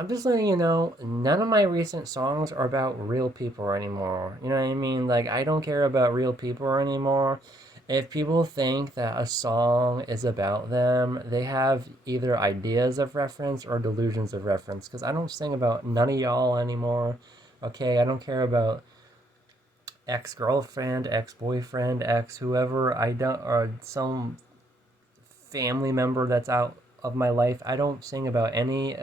I'm just letting you know, none of my recent songs are about real people anymore. You know what I mean? Like, I don't care about real people anymore. If people think that a song is about them, they have either ideas of reference or delusions of reference. Because I don't sing about none of y'all anymore. Okay, I don't care about ex girlfriend, ex boyfriend, ex whoever. I don't, or some family member that's out of my life. I don't sing about any.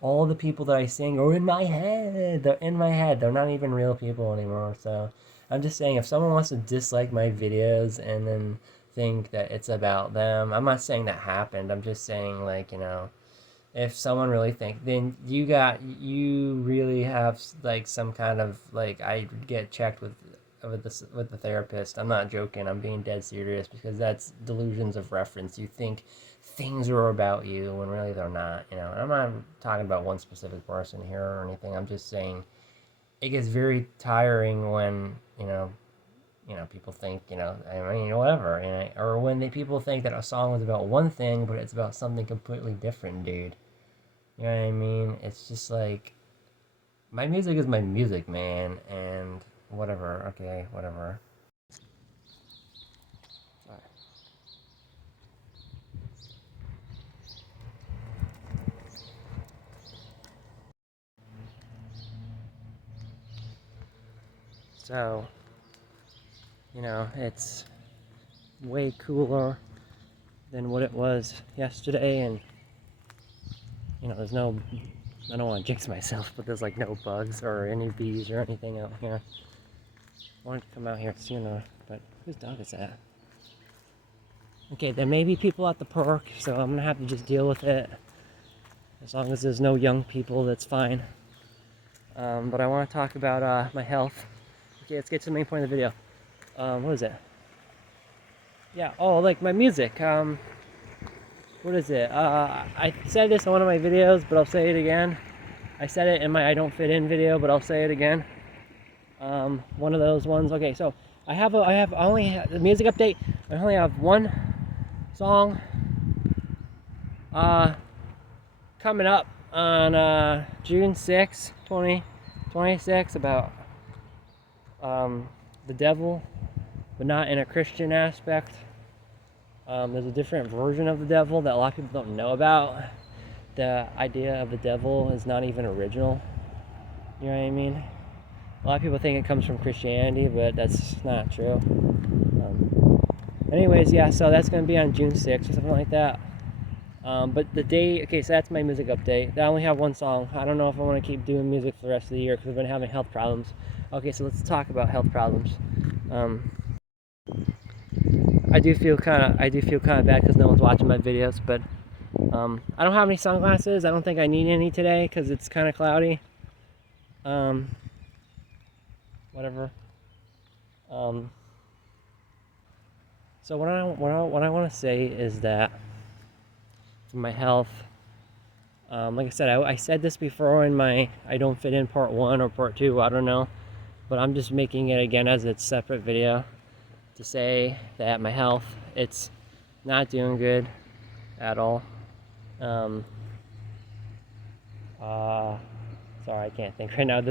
All the people that I sing are in my head. They're in my head. They're not even real people anymore. So I'm just saying, if someone wants to dislike my videos and then think that it's about them, I'm not saying that happened. I'm just saying, like, if someone really think, then you really have like some kind of like I get checked with the therapist. I'm not joking. I'm being dead serious because that's delusions of reference. You think things are about you when really they're not. And I'm not talking about one specific person here or anything. I'm just saying it gets very tiring when people think I mean whatever, or when people think that a song is about one thing but it's about something completely different, dude. You know what I mean? It's just like my music is my music, man, and whatever. Okay, whatever. So, it's way cooler than what it was yesterday, and there's no. I don't want to jinx myself, but there's like no bugs or any bees or anything out here. I wanted to come out here sooner, but whose dog is that? Okay, there may be people at the park, so I'm gonna have to just deal with it. As long as there's no young people, that's fine. But I want to talk about my health. Okay, let's get to the main point of the video. What is it? Yeah, oh, like my music. What is it? I said this in one of my videos, but I'll say it again. I said it in my I Don't Fit In video, but I'll say it again. One of those ones. Okay, so I only have the music update. I only have one song coming up on June 6, 2026 about the devil, but not in a Christian aspect. There's a different version of the devil that a lot of people don't know about. The idea of the devil is not even original. You know what I mean? A lot of people think it comes from Christianity, but that's not true. Anyways, yeah, so that's going to be on June 6th or something like that. But the day, okay, so that's my music update. I only have one song. I don't know if I want to keep doing music for the rest of the year because I've been having health problems. Okay, so let's talk about health problems. I do feel kind of bad because no one's watching my videos, but I don't have any sunglasses. I don't think I need any today because it's kind of cloudy. Whatever. So what I want to say is that for my health, like I said, I said this before in my I Don't Fit In part 1 or part 2, I don't know, but I'm just making it again as a separate video to say that my health, it's not doing good at all. Sorry, I can't think right now.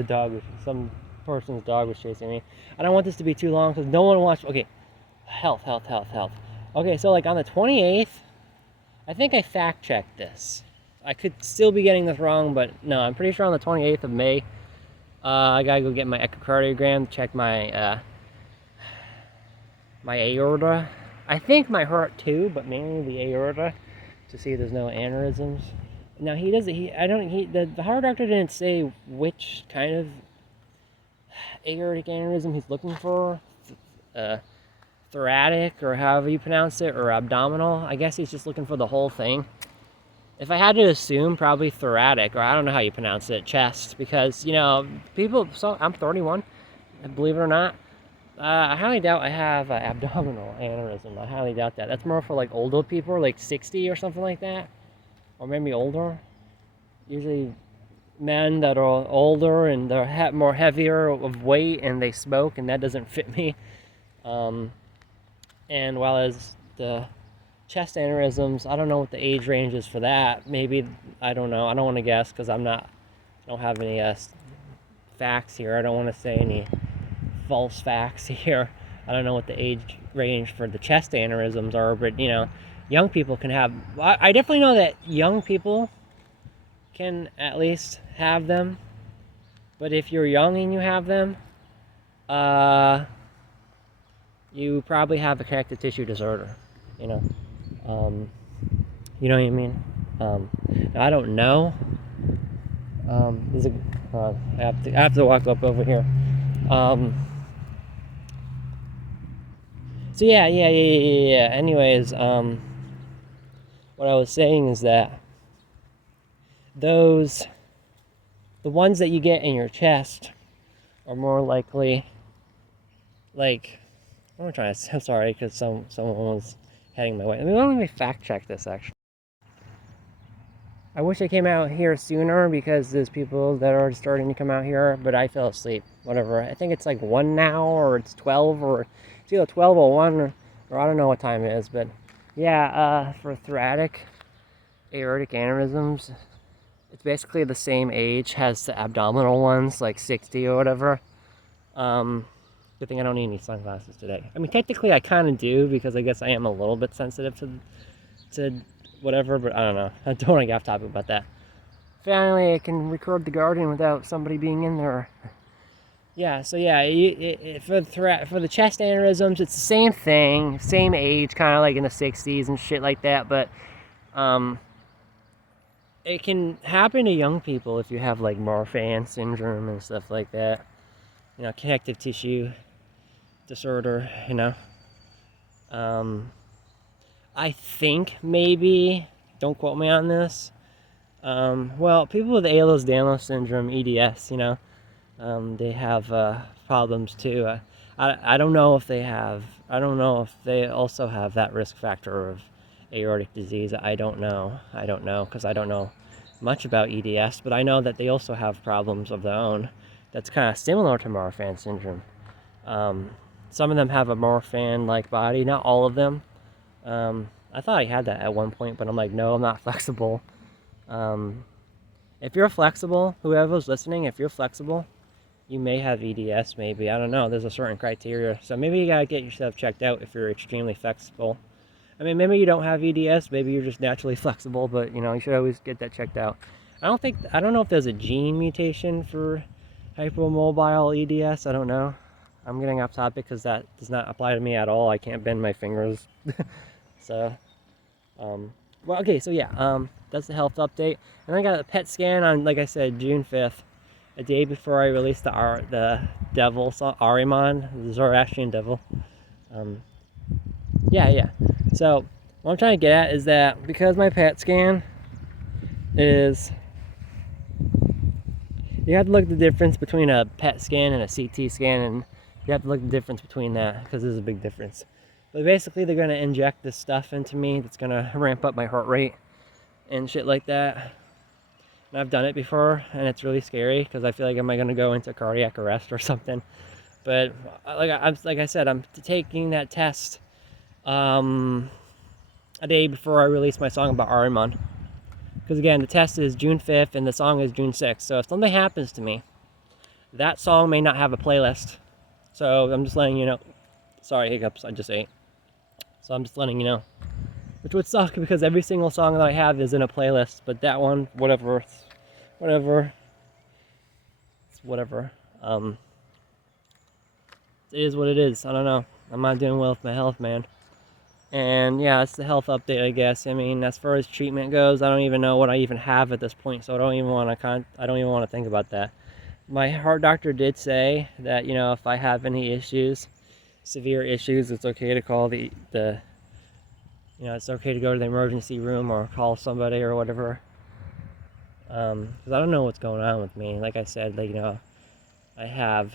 Some person's dog was chasing me. I don't want this to be too long because no one watched. Okay, health. Okay, so like on the 28th, I think I fact checked this. I could still be getting this wrong, but no, I'm pretty sure on the 28th of May, I gotta go get my echocardiogram, check my my aorta. I think my heart too, but mainly the aorta to see if there's no aneurysms. Now the heart doctor didn't say which kind of aortic aneurysm he's looking for. Thoracic or however you pronounce it, or abdominal. I guess he's just looking for the whole thing. If I had to assume, probably thoracic, or I don't know how you pronounce it, chest, because people. So I'm 31, believe it or not. I highly doubt I have abdominal aneurysm. I highly doubt that. That's more for like older people, like 60 or something like that, or maybe older. Usually, men that are older and they're more heavier of weight and they smoke, and that doesn't fit me. And while as the chest aneurysms, I don't know what the age range is for that. Maybe, I don't know. I don't want to guess because I'm not I don't have any facts here. I don't want to say any false facts here. I don't know what the age range for the chest aneurysms are, but young people can have. I definitely know that young people can at least have them. But if you're young and you have them, you probably have a connective tissue disorder. You know, you know what I mean. I don't know. I have to walk up over here. So yeah. Anyways, what I was saying is that the ones that you get in your chest are more likely, like, I'm sorry, because someone was heading my way. Let me fact check this, actually. I wish I came out here sooner because there's people that are starting to come out here, but I fell asleep. Whatever. I think it's like 1 now, or it's 12, or it's either 12:01, or I don't know what time it is, but yeah, for thoracic aortic aneurysms, it's basically the same age as the abdominal ones, like 60 or whatever. Good thing I don't need any sunglasses today. I mean, technically I kind of do, because I guess I am a little bit sensitive to whatever, but I don't know. I don't want to get off topic about that. Finally, I can record the garden without somebody being in there. Yeah, so yeah, for the chest aneurysms, it's the same thing, same age, kind of like in the 60s and shit like that, but it can happen to young people if you have like Marfan syndrome and stuff like that. Connective tissue disorder, I think maybe, don't quote me on this, well, people with Ehlers-Danlos syndrome, EDS, they have problems too. I don't know if they also have that risk factor of aortic disease. I don't know, because I don't know much about EDS, but I know that they also have problems of their own that's kind of similar to Marfan syndrome. Some of them have a Marfan-like body, not all of them. I thought I had that at one point, but I'm like, no, I'm not flexible. If you're flexible, whoever's listening, if you're flexible, you may have EDS, maybe. I don't know. There's a certain criteria. So maybe you gotta get yourself checked out if you're extremely flexible. I mean, maybe you don't have EDS, maybe you're just naturally flexible, but you should always get that checked out. I don't know if there's a gene mutation for hypermobile EDS. I don't know. I'm getting off topic because that does not apply to me at all. I can't bend my fingers. So, well, okay, so yeah, that's the health update. And I got a PET scan on, like I said, June 5th, a day before I released the devil song, Ahriman, the Zoroastrian devil. Yeah. So, what I'm trying to get at is that because my PET scan is, you have to look at the difference between a PET scan and a CT scan, and you have to look at the difference between that, because there's a big difference. But basically, they're going to inject this stuff into me that's going to ramp up my heart rate and shit like that. And I've done it before, and it's really scary, because I feel like am I going to go into cardiac arrest or something. But like I said, I'm taking that test a day before I release my song about Ahriman. Because again, the test is June 5th, and the song is June 6th. So if something happens to me, that song may not have a playlist. So I'm just letting you know. Sorry, hiccups, I just ate. So I'm just letting you know. Which would suck, because every single song that I have is in a playlist. But that one, whatever. It's whatever. It is what it is. I don't know. I'm not doing well with my health, man. And yeah, it's the health update, I guess. I mean, as far as treatment goes, I don't even know what I even have at this point, so I don't even want to think about that. My heart doctor did say that, if I have any issues, severe issues, it's okay to call it's okay to go to the emergency room or call somebody or whatever. Because I don't know what's going on with me. Like I said, I have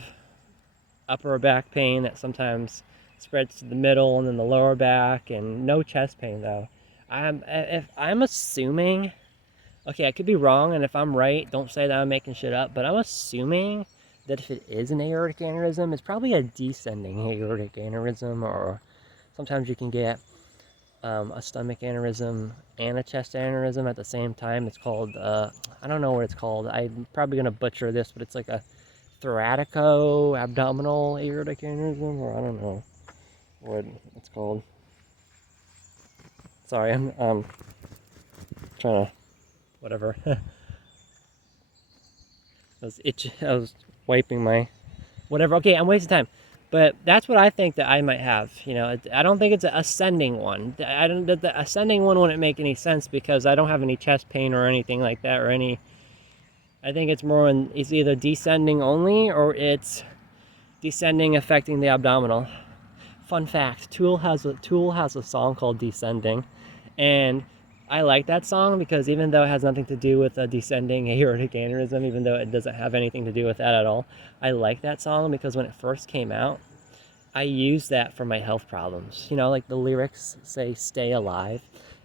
upper back pain that sometimes spreads to the middle and then the lower back, and no chest pain though. I'm assuming, okay, I could be wrong, and if I'm right, don't say that I'm making shit up, but I'm assuming that if it is an aortic aneurysm, it's probably a descending aortic aneurysm, or sometimes you can get a stomach aneurysm and a chest aneurysm at the same time. It's called, I don't know what it's called. I'm probably going to butcher this, but it's like a thoracico-abdominal aortic aneurysm, or I don't know what it's called. Sorry, I'm trying to, whatever. I was wiping my, whatever. Okay, I'm wasting time. But that's what I think that I might have. You know, I don't think it's an ascending one. I don't. The ascending one wouldn't make any sense because I don't have any chest pain or anything like that, or any. I think it's more it's either descending only or it's descending affecting the abdominal. Fun fact: Tool has a song called "Descending," and I like that song because even though it has nothing to do with a descending aortic aneurysm, even though it doesn't have anything to do with that at all, I like that song because when it first came out, I used that for my health problems. You know, like the lyrics say "Stay alive,"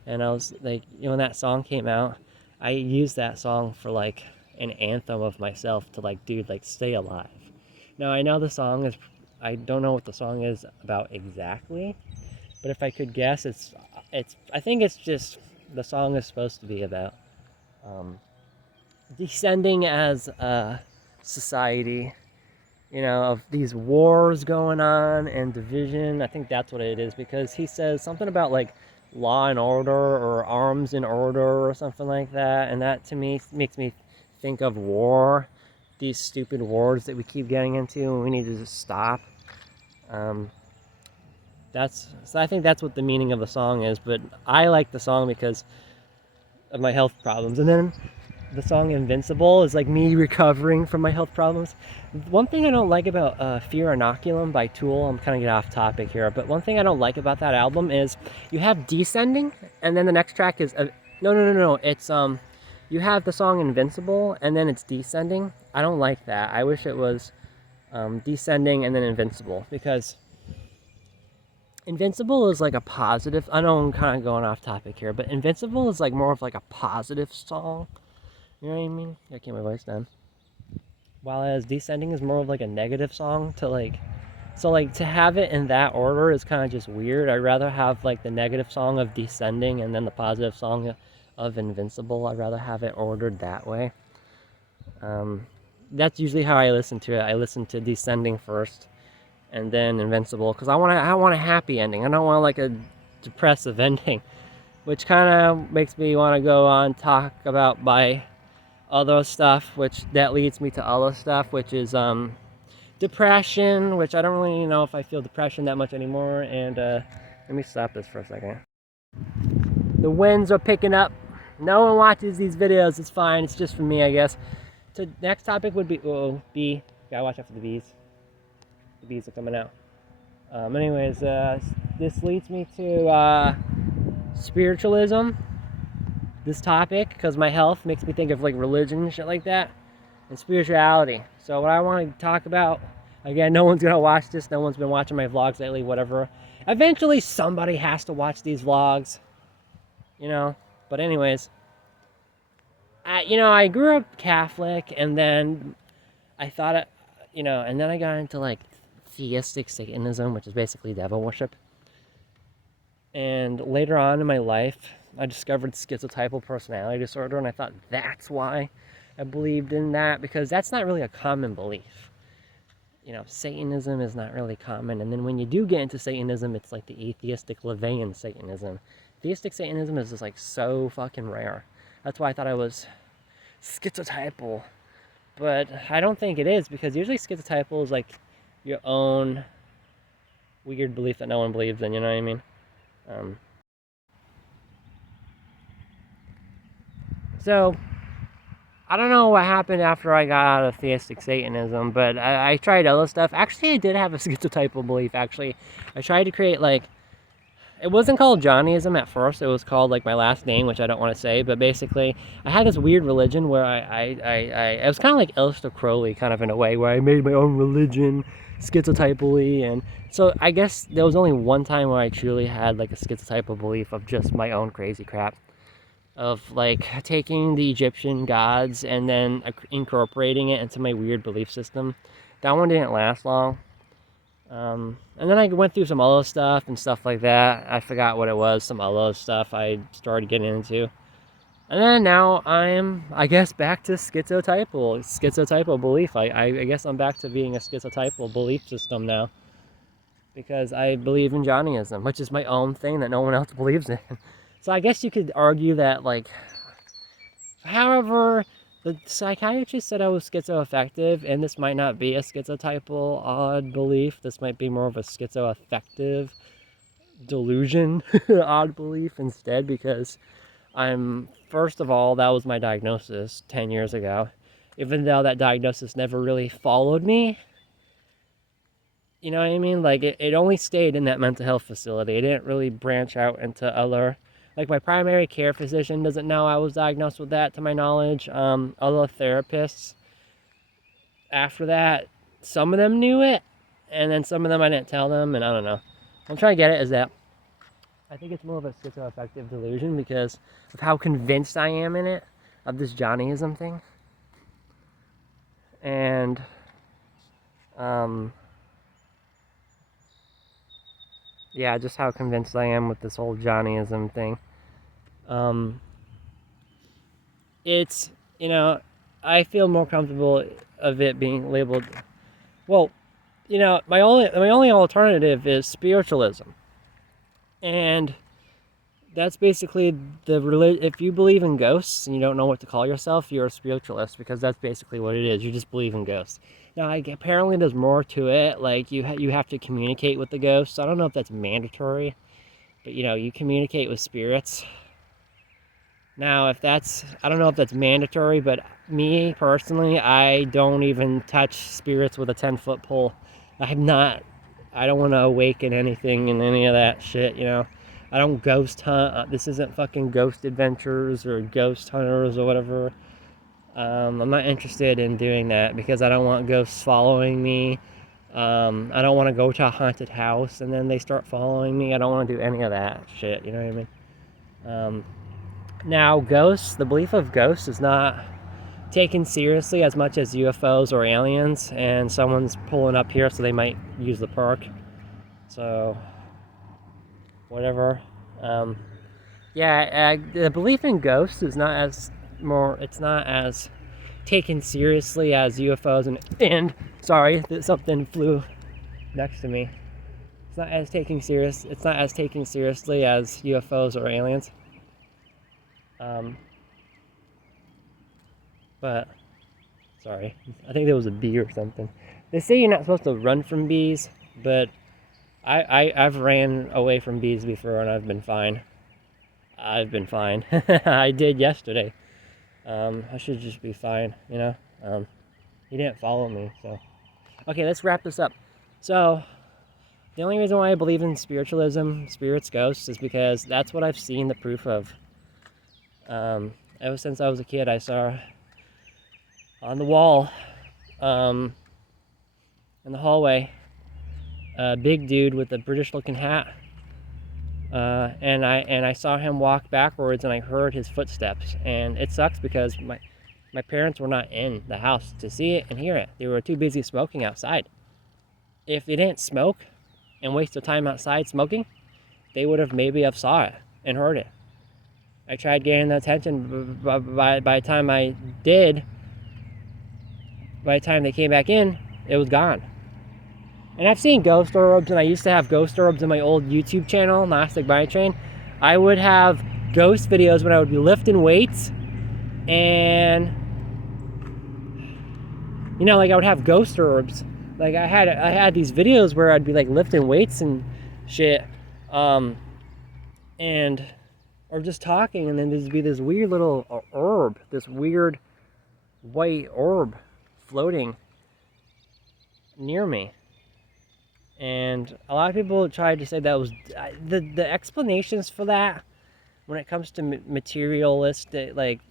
and I was like, you know, when that song came out, I used that song for like an anthem of myself to like, dude, like stay alive. Now I know the song is, I don't know what the song is about exactly, but if I could guess, I think it's just the song is supposed to be about descending as a society, you know, of these wars going on and division. I think that's what it is because he says something about like law and order or arms in order or something like that, and that to me makes me think of war, these stupid wars that we keep getting into, and we need to just stop. So I think that's what the meaning of the song is, but I like the song because of my health problems. And then the song Invincible is like me recovering from my health problems. One thing I don't like about Fear Inoculum by Tool, I'm kind of getting off topic here, but one thing I don't like about that album is you have Descending, and then the next track is, no, it's, you have the song Invincible, and then it's Descending. I don't like that. I wish it was Descending and then Invincible, because Invincible is like a positive, I know I'm kind of going off topic here, but Invincible is like more of like a positive song. You know what I mean? I keep my voice down. While as Descending is more of like a negative song to like, so like to have it in that order is kind of just weird. I'd rather have like the negative song of Descending and then the positive song of Invincible. I'd rather have it ordered that way. That's usually how I listen to it. I listen to Descending first and then Invincible because I want a happy ending. I don't want like a depressive ending, which kind of makes me want to go on talk about my other stuff, which that leads me to other stuff, which is depression, which I don't really know if I feel depression that much anymore. And let me stop this for a second. The winds are picking up. No one watches these videos. It's fine. It's just for me, I guess. So next topic would be bee. Gotta watch out for the bees. The bees are coming out. Anyways, this leads me to spiritualism. This topic, because my health makes me think of like religion and shit like that, and spirituality. So what I want to talk about, again, no one's gonna watch this. No one's been watching my vlogs lately. Whatever. Eventually, somebody has to watch these vlogs. You know. But anyways, I grew up Catholic, and then I thought, and then I got into like theistic Satanism, which is basically devil worship. And later on in my life, I discovered schizotypal personality disorder, and I thought that's why I believed in that, because that's not really a common belief. Satanism is not really common, and then when you do get into Satanism, it's like the atheistic LaVeyan Satanism. Theistic Satanism is just like so fucking rare. That's why I thought I was schizotypal, but I don't think it is, because usually schizotypal is like your own weird belief that no one believes in, you know what I mean? So, I don't know what happened after I got out of theistic Satanism, but I tried other stuff. Actually, I did have a schizotypal belief, actually. I tried to create, like, it wasn't called Johnnyism at first. It was called, like, my last name, which I don't want to say. But basically, I had this weird religion where it was kind of like Aleister Crowley, kind of in a way, where I made my own religion, schizotypally. And so I guess there was only one time where I truly had, like, a schizotypal belief of just my own crazy crap. Of like taking the Egyptian gods and then incorporating it into my weird belief system. That one didn't last long. And then I went through some other stuff and stuff like that. I forgot what it was, some other stuff I started getting into. And then now I'm, I guess, back to schizotypal belief. I guess I'm back to being a schizotypal belief system now. Because I believe in Johnnyism, which is my own thing that no one else believes in. So I guess you could argue that, like, however, the psychiatrist said I was schizoaffective, and this might not be a schizotypal odd belief. This might be more of a schizoaffective delusion, odd belief instead, because first of all, that was my diagnosis 10 years ago. Even though that diagnosis never really followed me, you know what I mean? Like, it only stayed in that mental health facility. It didn't really branch out into other... Like, my primary care physician doesn't know I was diagnosed with that, to my knowledge. Other therapists, after that, some of them knew it, and then some of them I didn't tell them, and I don't know. What I'm trying to get at is that I think it's more of a schizoaffective delusion because of how convinced I am in it, of this Johnnyism thing. And, yeah, just how convinced I am with this whole Johnnyism thing. It's, I feel more comfortable of it being labeled, well, my only alternative is spiritualism. And that's basically if you believe in ghosts and you don't know what to call yourself, you're a spiritualist, because that's basically what it is. You just believe in ghosts. Now, apparently there's more to it. Like, you have to communicate with the ghosts. I don't know if that's mandatory, but, you communicate with spirits. Now, I don't know if that's mandatory, but me, personally, I don't even touch spirits with a 10-foot pole. I don't want to awaken anything in any of that shit, I don't ghost hunt. This isn't fucking Ghost Adventures or Ghost Hunters or whatever. I'm not interested in doing that because I don't want ghosts following me. I don't want to go to a haunted house and then they start following me. I don't want to do any of that shit, you know what I mean? Now, the belief of ghosts is not taken seriously as much as UFOs or aliens, and someone's pulling up here, so they might use the park. So, whatever. The belief in ghosts is not as taken seriously as UFOs and sorry, something flew next to me. It's not as taken seriously as UFOs or aliens. But, sorry, I think there was a bee or something. They say you're not supposed to run from bees, but I've ran away from bees before and I've been fine. I did yesterday. I should just be fine, He didn't follow me, so. Okay, let's wrap this up. So, the only reason why I believe in spiritualism, spirits, ghosts, is because that's what I've seen the proof of. Ever since I was a kid, I saw on the wall, in the hallway, a big dude with a British-looking hat, and I saw him walk backwards, and I heard his footsteps. And it sucks because my parents were not in the house to see it and hear it. They were too busy smoking outside. If they didn't smoke and waste their time outside smoking, they would have maybe saw it and heard it. I tried getting the attention, by the time I did, by the time they came back in, it was gone. And I've seen ghost orbs, and I used to have ghost orbs in my old YouTube channel, Gnostic Body Train. I would have ghost videos when I would be lifting weights, and, I would have ghost orbs. Like, I had these videos where I'd be, like, lifting weights and shit, or just talking, and then there'd be this weird little orb, this weird white orb floating near me. And a lot of people tried to say that was the explanations for that when it comes to materialistic, like,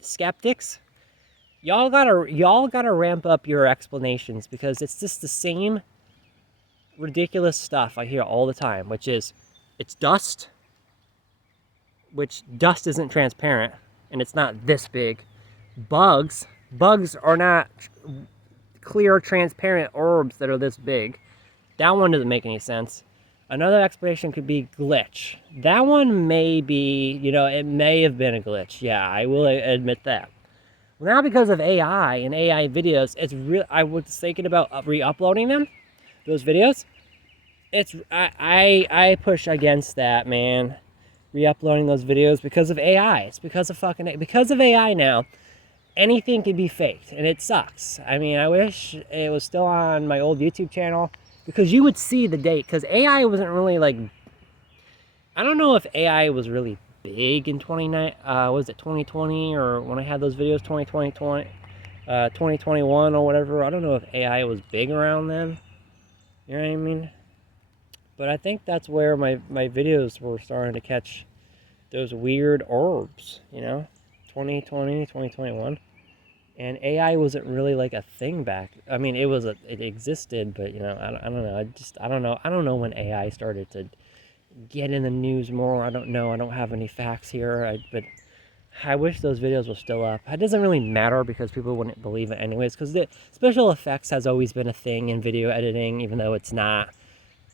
skeptics. Y'all gotta ramp up your explanations, because it's just the same ridiculous stuff I hear all the time, which is it's dust, which dust isn't transparent, and it's not this big. Bugs are not clear, transparent orbs that are this big. That one doesn't make any sense. Another explanation could be glitch. That one may be, it may have been a glitch. Yeah, I will admit that. Now, because of AI and AI videos, it's real. I was thinking about re-uploading them, those videos. I push against that, man. Re-uploading those videos because of AI. It's because of AI now. Anything can be faked, and it sucks. I mean, I wish it was still on my old YouTube channel, because you would see the date. Because AI wasn't really like, I don't know if AI was really big in 2020, or when I had those videos 2021 or whatever. I don't know if AI was big around then. You know what I mean? But I think that's where my videos were starting to catch those weird orbs, 2020, 2021. And AI wasn't really like a thing back. I mean, it existed, but I don't know. I don't know when AI started to get in the news more. I don't know. I don't have any facts here. But I wish those videos were still up. It doesn't really matter because people wouldn't believe it anyways. Because the special effects has always been a thing in video editing, even though it's not.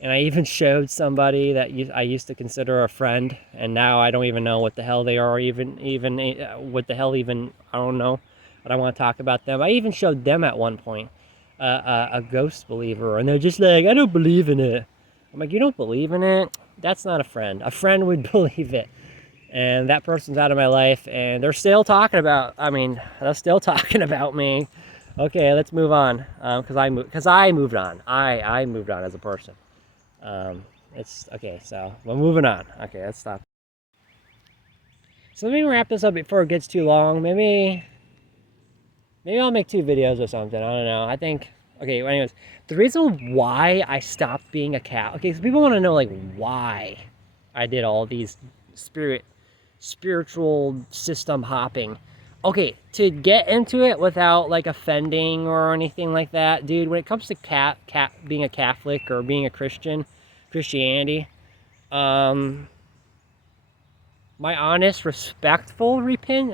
And I even showed somebody that I used to consider a friend, and now I don't even know what the hell they are. What the hell even, I don't know. But I want to talk about them. I even showed them at one point a ghost believer, and they're just like, I don't believe in it. I'm like, you don't believe in it? That's not a friend. A friend would believe it. And that person's out of my life, and they're still talking about, they're still talking about me. Okay, let's move on. Because I moved on. I moved on as a person. It's okay, so we're moving on. Okay, let's stop. So let me wrap this up before it gets too long. Maybe I'll make 2 videos or something. I don't know. I think, okay, anyways, the reason why I stopped being a cat, okay, so people want to know, like, why I did all these spiritual system hopping. Okay, to get into it without, like, offending or anything like that, dude, when it comes to being a Catholic or being a Christianity, my honest, respectful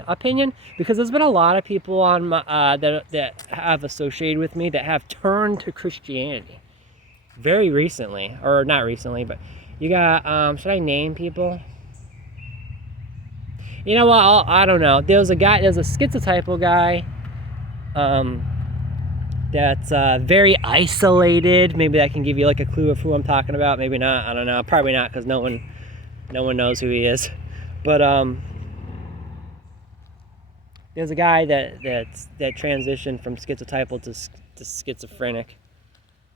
opinion, because there's been a lot of people on my, that have associated with me that have turned to Christianity very recently, or not recently, but you got, should I name people? You know what, I don't know. There's a schizotypal guy, that's very isolated. Maybe that can give you like a clue of who I'm talking about. Maybe not, I don't know, probably not, because no one knows who he is. But there's a guy that transitioned from schizotypal to schizophrenic,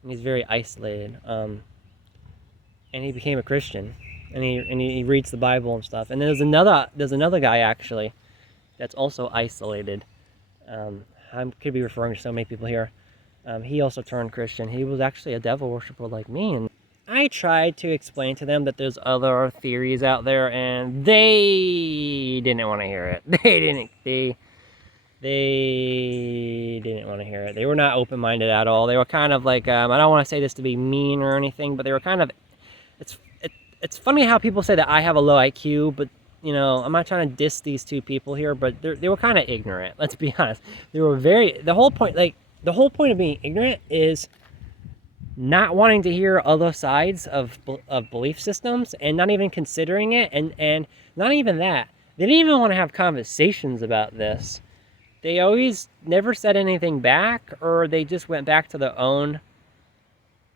and he's very isolated. And he became a Christian, and he reads the Bible and stuff. And there's another guy actually that's also isolated. I could be referring to so many people here. He also turned Christian. He was actually a devil worshiper like me, and I tried to explain to them that there's other theories out there, and they didn't want to hear it. They didn't want to hear it. They were not open-minded at all. They were kind of like, I don't want to say this to be mean or anything, but they were kind of, it's funny how people say that I have a low IQ, but I'm not trying to diss these 2 people here, but they were kind of ignorant. Let's be honest. They were the whole point of being ignorant is not wanting to hear other sides of belief systems, and not even considering it, and not even that. They didn't even want to have conversations about this. They always never said anything back, or they just went back to their own,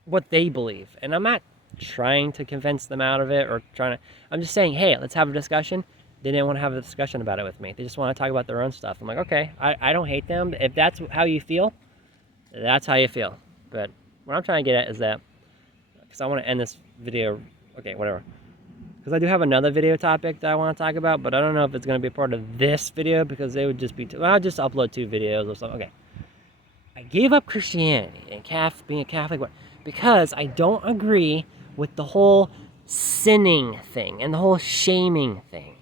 what they believe. And I'm not trying to convince them out of it, or I'm just saying, hey, let's have a discussion. They didn't want to have a discussion about it with me. They just want to talk about their own stuff. I'm like, okay, I don't hate them. If that's how you feel, that's how you feel. But what I'm trying to get at is that, because I want to end this video, okay, whatever. Because I do have another video topic that I want to talk about, but I don't know if it's going to be part of this video, because it would just be, I'll just upload 2 videos or something. Okay. I gave up Christianity and being a Catholic because I don't agree with the whole sinning thing and the whole shaming thing.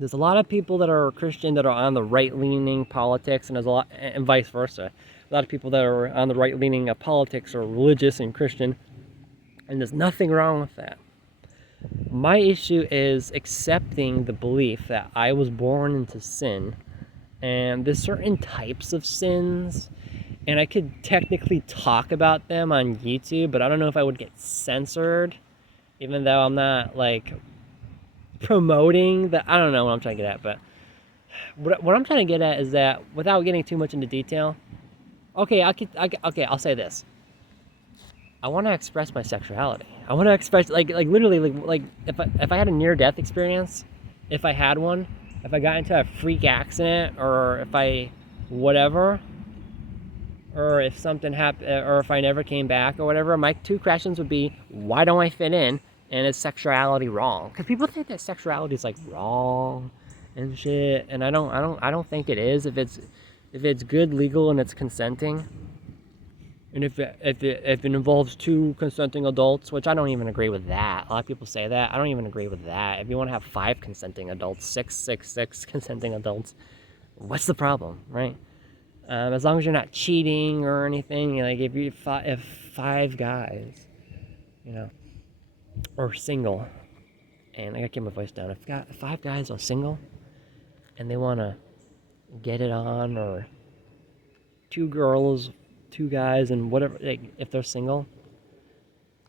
There's a lot of people that are Christian that are on the right-leaning politics, and there's a lot, and vice versa. A lot of people that are on the right-leaning of politics are religious and Christian, and there's nothing wrong with that. My issue is accepting the belief that I was born into sin, and there's certain types of sins, and I could technically talk about them on YouTube, but I don't know if I would get censored, even though I'm not like promoting the. I don't know what I'm trying to get at, but what I'm trying to get at is that without getting too much into detail. Okay, okay, I'll say this. I want to express my sexuality. I want to express like literally like if I had a near death experience, if I had one, if I got into a freak accident, or if I whatever, or if something happened, or if I never came back or whatever, my two questions would be, why don't I fit in, and is sexuality wrong? Because people think that sexuality is like wrong and shit, and I don't think it is. If it's good, legal, and it's consenting, and if it involves two consenting adults, which I don't even agree with that. A lot of people say that. I don't even agree with that. If you want to have 5 consenting adults, six consenting adults, what's the problem, right? As long as you're not cheating or anything, like if 5 guys, or single, and I gotta keep my voice down. If 5 guys are single, and they wanna get it on, or 2 girls, 2 guys, and whatever, like, if they're single,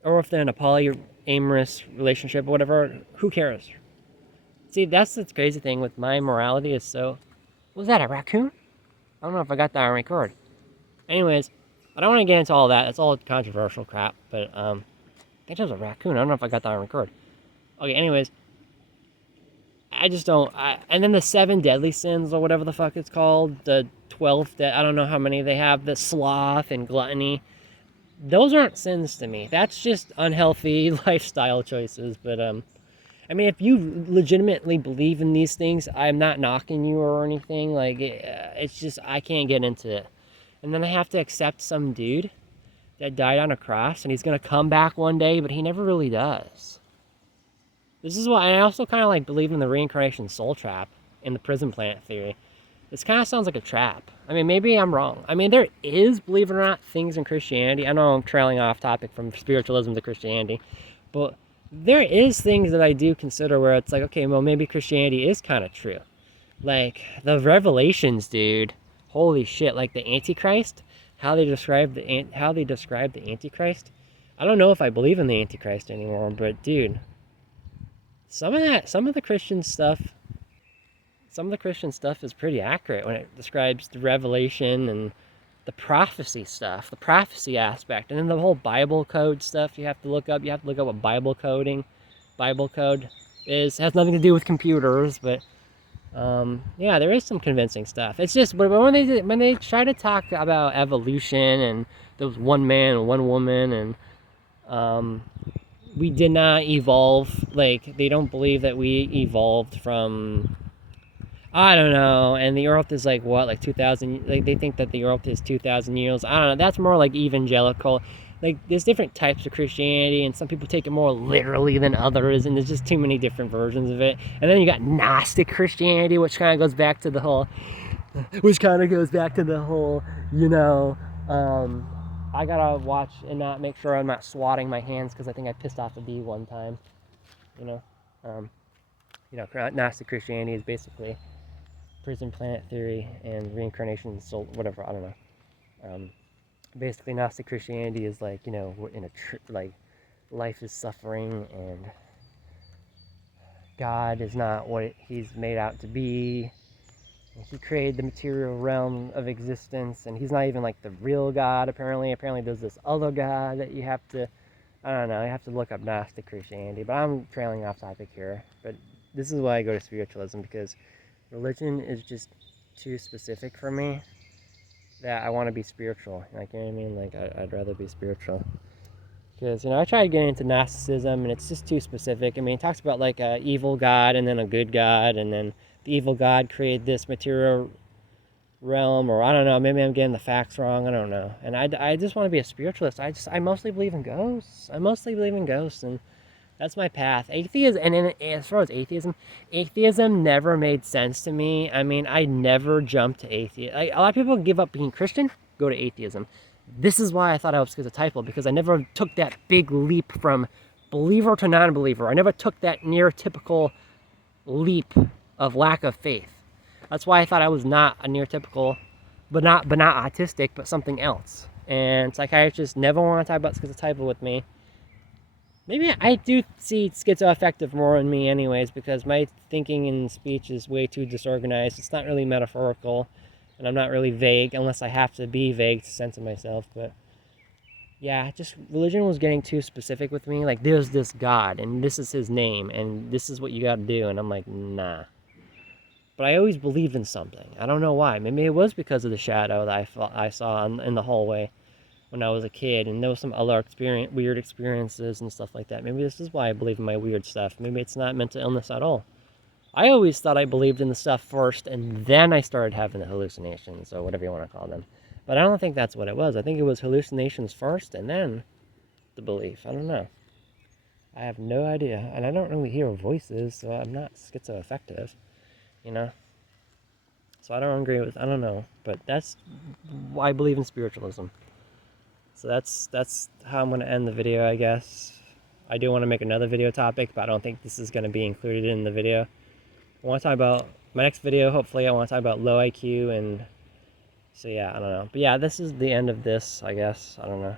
or if they're in a polyamorous relationship or whatever, who cares? See, that's the crazy thing with my morality is so. Was that a raccoon? I don't know if I got that on record. Anyways, I don't want to get into all that. It's all controversial crap, but that was a raccoon. I don't know if I got that on record. Okay, anyways, I just don't. And then the 7 deadly sins or whatever the fuck it's called, the 12th. I don't know how many they have. The sloth and gluttony. Those aren't sins to me. That's just unhealthy lifestyle choices. But I mean, if you legitimately believe in these things, I'm not knocking you or anything. Like, it's just, I can't get into it. And then I have to accept some dude that died on a cross, and he's going to come back one day, but he never really does. This is why I also kind of like believe in the reincarnation soul trap in the prison planet theory. This kind of sounds like a trap. I mean, maybe I'm wrong. I mean, there is, believe it or not, things in Christianity. I know I'm trailing off topic from spiritualism to Christianity, but there is things that I do consider where it's like, okay, well, maybe Christianity is kind of true. Like, the Revelations, dude. Holy shit. Like, the Antichrist, how they describe the Antichrist. I don't know if I believe in the Antichrist anymore, but, dude, some of the Christian stuff is pretty accurate when it describes the Revelation and the prophecy stuff, the prophecy aspect, and then the whole Bible code stuff you have to look up. You have to look up what Bible code is. It has nothing to do with computers, but yeah, there is some convincing stuff. It's just when they try to talk about evolution and there was one man and one woman, and we did not evolve. Like, they don't believe that we evolved from, I don't know, and the earth is like what, like 2,000, like they think that the earth is 2,000 years. I don't know, that's more like evangelical. Like, there's different types of Christianity, and some people take it more literally than others, and there's just too many different versions of it. And then you got Gnostic Christianity, which kind of goes back to the whole, I gotta watch and not make sure I'm not swatting my hands, because I think I pissed off a bee one time, Gnostic Christianity is basically prison planet theory and reincarnation, soul, whatever, I don't know. Basically, Gnostic Christianity is like, we're in like, life is suffering, and God is not what he's made out to be. And he created the material realm of existence, and he's not even like the real God, apparently. Apparently, there's this other God that you have to, I don't know, you have to look up Gnostic Christianity, but I'm trailing off topic here. But this is why I go to spiritualism, because religion is just too specific for me, that I want to be spiritual. Like, you know what I mean? Like, I'd rather be spiritual. Because, I tried getting into Gnosticism, and it's just too specific. I mean, it talks about, like, a evil God and then a good God, and then the evil God created this material realm, or I don't know, maybe I'm getting the facts wrong, I don't know. And I just want to be a spiritualist. I mostly believe in ghosts. And that's my path. Atheism, and as far as atheism never made sense to me. I mean, I never jumped to atheism. Like, a lot of people give up being Christian, go to atheism. This is why I thought I was schizotypal, because I never took that big leap from believer to non-believer. I never took that neurotypical leap of lack of faith. That's why I thought I was not a neurotypical but not autistic, but something else. And psychiatrists never want to talk about schizotypal with me. Maybe I do see schizoaffective more in me anyways, because my thinking and speech is way too disorganized. It's not really metaphorical, and I'm not really vague unless I have to be vague to censor myself. But yeah, just religion was getting too specific with me. Like, there's this God, and this is his name, and this is what you gotta do. And I'm like, nah. But I always believed in something. I don't know why. Maybe it was because of the shadow that I saw in the hallway when I was a kid, and there was some other weird experiences and stuff like that. Maybe this is why I believe in my weird stuff. Maybe it's not mental illness at all. I always thought I believed in the stuff first, and then I started having the hallucinations, or whatever you want to call them. But I don't think that's what it was. I think it was hallucinations first, and then the belief. I don't know. I have no idea. And I don't really hear voices, so I'm not schizoaffective, you know? So I don't agree with, I don't know. But that's why I believe in spiritualism. So that's how I'm going to end the video, I guess. I do want to make another video topic, but I don't think this is going to be included in the video. I want to talk about, my next video, hopefully, I want to talk about low IQ, and so yeah, I don't know. But yeah, this is the end of this, I guess. I don't know.